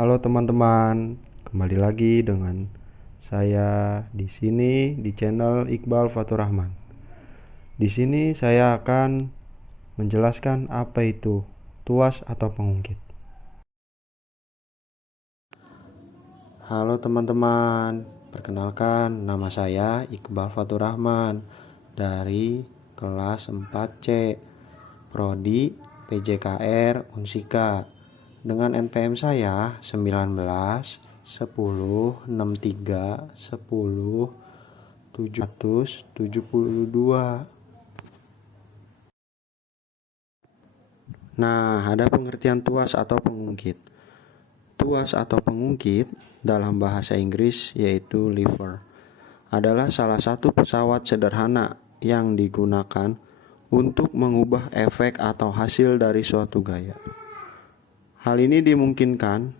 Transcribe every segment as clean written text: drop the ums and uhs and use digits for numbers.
Halo teman-teman, kembali lagi dengan saya di sini di channel Iqbal Fatur Rahman. Di sini saya akan menjelaskan apa itu tuas atau pengungkit. Halo teman-teman, perkenalkan nama saya Iqbal Fatur Rahman dari kelas 4C Prodi PJKR Unsika dengan NPM saya 19 10 63 10 772. Nah, ada pengertian tuas atau pengungkit. Tuas atau pengungkit dalam bahasa Inggris yaitu lever adalah salah satu pesawat sederhana yang digunakan untuk mengubah efek atau hasil dari suatu gaya. Hal ini dimungkinkan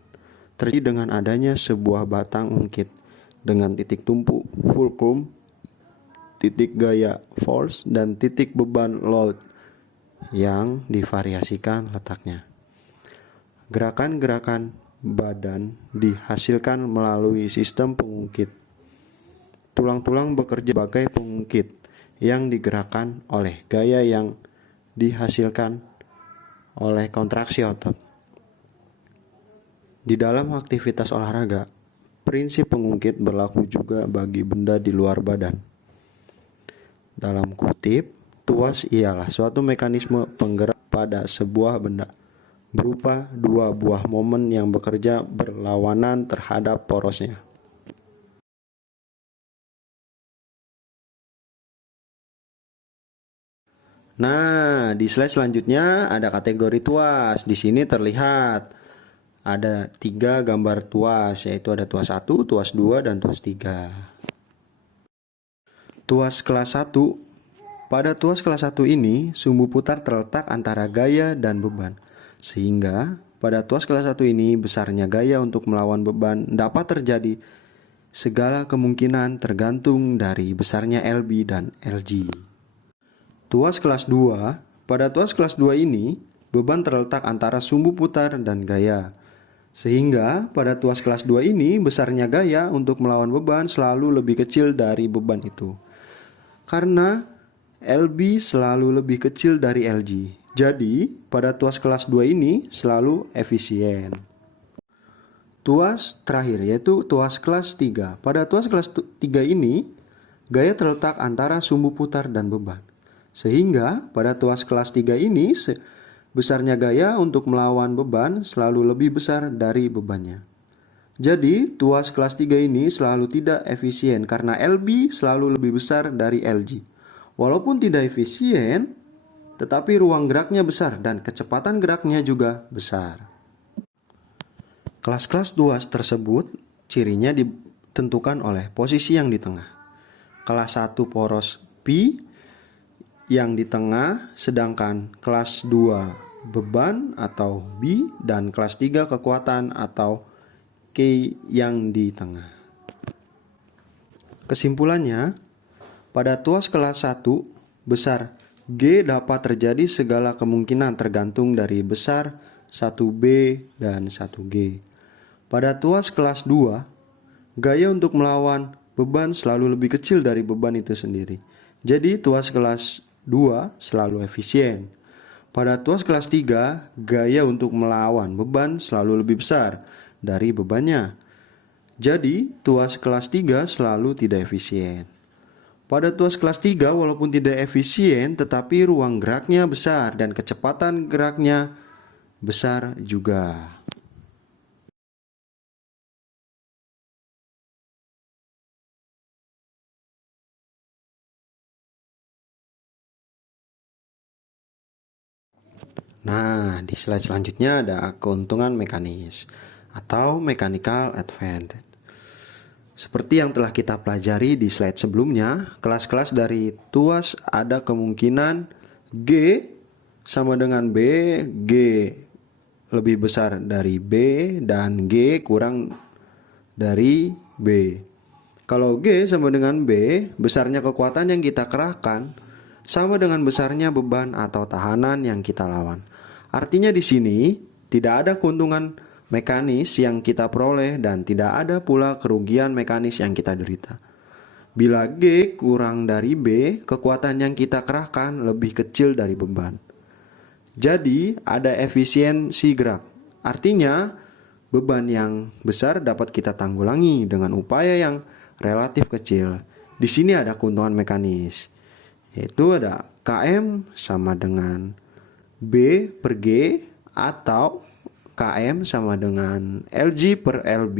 terjadi dengan adanya sebuah batang ungkit dengan titik tumpu fulcrum, titik gaya force, dan titik beban load yang divariasikan letaknya. Gerakan-gerakan badan dihasilkan melalui sistem pengungkit. Tulang-tulang bekerja sebagai pengungkit yang digerakkan oleh gaya yang dihasilkan oleh kontraksi otot. Di dalam aktivitas olahraga, prinsip pengungkit berlaku juga bagi benda di luar badan. Dalam kutip, tuas ialah suatu mekanisme penggerak pada sebuah benda berupa dua buah momen yang bekerja berlawanan terhadap porosnya. Nah, di slide selanjutnya ada kategori tuas. Di sini terlihat ada 3 gambar tuas, yaitu ada tuas 1, tuas 2, dan tuas 3. Tuas kelas 1. Pada tuas kelas 1 ini, sumbu putar terletak antara gaya dan beban. Sehingga, pada tuas kelas 1 ini, besarnya gaya untuk melawan beban dapat terjadi segala kemungkinan tergantung dari besarnya LB dan LG. Tuas kelas 2. Pada tuas kelas 2 ini, beban terletak antara sumbu putar dan gaya. Sehingga pada tuas kelas 2 ini besarnya gaya untuk melawan beban selalu lebih kecil dari beban itu. Karena LB selalu lebih kecil dari LG. Jadi pada tuas kelas 2 ini selalu efisien. Tuas terakhir yaitu tuas kelas 3. Pada tuas kelas 3 ini gaya terletak antara sumbu putar dan beban. Sehingga pada tuas kelas 3 ini besarnya gaya untuk melawan beban selalu lebih besar dari bebannya. Jadi, tuas kelas 3 ini selalu tidak efisien karena LB selalu lebih besar dari LG. Walaupun tidak efisien, tetapi ruang geraknya besar dan kecepatan geraknya juga besar. Kelas-kelas tuas tersebut cirinya ditentukan oleh posisi yang di tengah. Kelas 1 poros P yang di tengah, sedangkan kelas 2 beban atau B dan kelas 3 kekuatan atau K yang di tengah. Kesimpulannya, pada tuas kelas 1 besar G dapat terjadi segala kemungkinan tergantung dari besar 1B dan 1G. Pada tuas kelas 2, gaya untuk melawan beban selalu lebih kecil dari beban itu sendiri. Jadi tuas kelas 2 selalu efisien. Pada tuas kelas 3, gaya untuk melawan beban selalu lebih besar dari bebannya. Jadi, tuas kelas 3 selalu tidak efisien. Pada tuas kelas 3, walaupun tidak efisien, tetapi ruang geraknya besar dan kecepatan geraknya besar juga. Nah, di slide selanjutnya ada keuntungan mekanis atau mechanical advantage. Seperti yang telah kita pelajari di slide sebelumnya, kelas-kelas dari tuas ada kemungkinan G sama dengan B, G lebih besar dari B, dan G kurang dari B. Kalau G sama dengan B, besarnya kekuatan yang kita kerahkan sama dengan besarnya beban atau tahanan yang kita lawan. Artinya di sini tidak ada keuntungan mekanis yang kita peroleh dan tidak ada pula kerugian mekanis yang kita derita. Bila G kurang dari B, kekuatan yang kita kerahkan lebih kecil dari beban. Jadi ada efisiensi gerak. Artinya beban yang besar dapat kita tanggulangi dengan upaya yang relatif kecil. Di sini ada keuntungan mekanis, yaitu ada Km sama dengan B per G atau Km sama dengan Lg per Lb.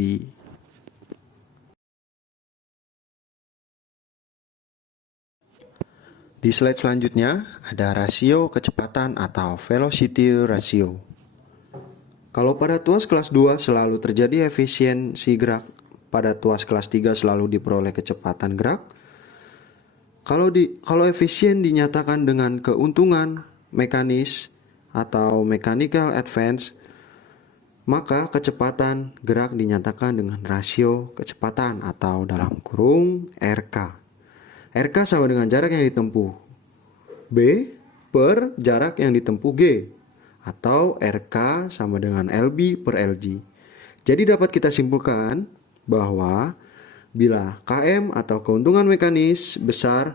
Di slide selanjutnya ada rasio kecepatan atau velocity ratio. Kalau pada tuas kelas 2 selalu terjadi efisiensi gerak, pada tuas kelas 3 selalu diperoleh kecepatan gerak. Kalau efisien dinyatakan dengan keuntungan mekanis atau mechanical advance, maka kecepatan gerak dinyatakan dengan rasio kecepatan atau dalam kurung RK. RK sama dengan jarak yang ditempuh B per jarak yang ditempuh G, atau RK sama dengan LB per LG. Jadi dapat kita simpulkan bahwa bila KM atau keuntungan mekanis besar,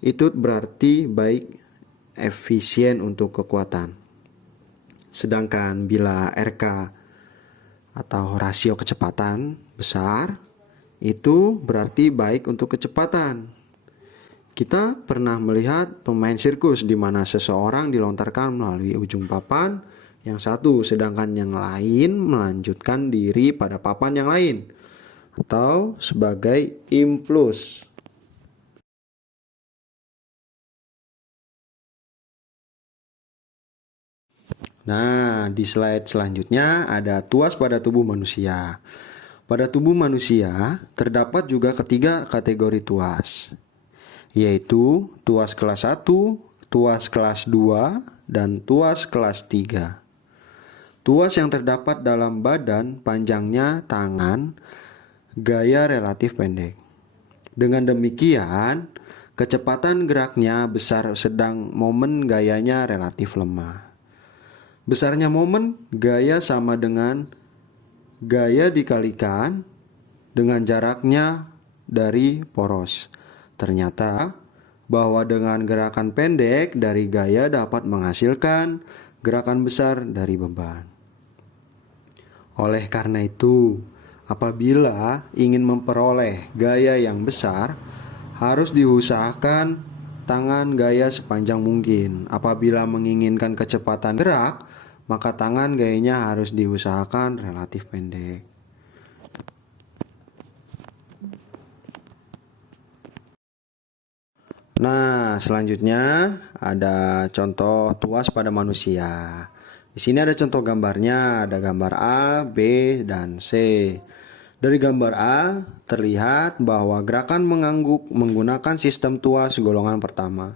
itu berarti baik efisien untuk kekuatan. Sedangkan bila RK atau rasio kecepatan besar, itu berarti baik untuk kecepatan. Kita pernah melihat pemain sirkus di mana seseorang dilontarkan melalui ujung papan yang satu, sedangkan yang lain melanjutkan diri pada papan yang lain, atau sebagai impuls. Nah, di slide selanjutnya ada tuas pada tubuh manusia. Pada tubuh manusia terdapat juga ketiga kategori tuas, yaitu tuas kelas 1, tuas kelas 2, dan tuas kelas 3. Tuas yang terdapat dalam badan panjangnya tangan, gaya relatif pendek. Dengan demikian, kecepatan geraknya besar sedang momen gayanya relatif lemah. Besarnya momen gaya sama dengan gaya dikalikan dengan jaraknya dari poros. Ternyata bahwa dengan gerakan pendek dari gaya dapat menghasilkan gerakan besar dari beban. Oleh karena itu, apabila ingin memperoleh gaya yang besar, harus diusahakan tangan gaya sepanjang mungkin. Apabila menginginkan kecepatan gerak, maka tangan gayanya harus diusahakan relatif pendek. Nah, selanjutnya ada contoh tuas pada manusia. Di sini ada contoh gambarnya, ada gambar A, B, dan C. Dari gambar A terlihat bahwa gerakan mengangguk menggunakan sistem tuas golongan pertama.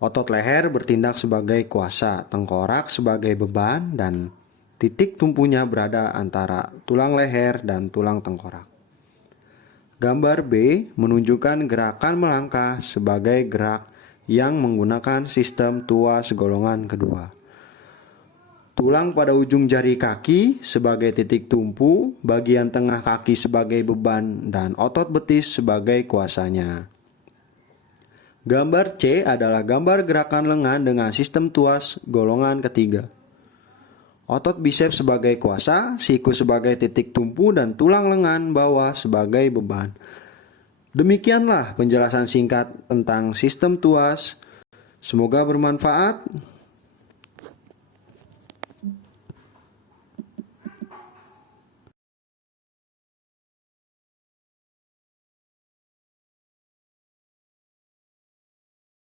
Otot leher bertindak sebagai kuasa, tengkorak sebagai beban, dan titik tumpunya berada antara tulang leher dan tulang tengkorak. Gambar B menunjukkan gerakan melangkah sebagai gerak yang menggunakan sistem tuas golongan kedua. Tulang pada ujung jari kaki sebagai titik tumpu, bagian tengah kaki sebagai beban, dan otot betis sebagai kuasanya. Gambar C adalah gambar gerakan lengan dengan sistem tuas golongan ketiga. Otot biceps sebagai kuasa, siku sebagai titik tumpu, dan tulang lengan bawah sebagai beban. Demikianlah penjelasan singkat tentang sistem tuas. Semoga bermanfaat.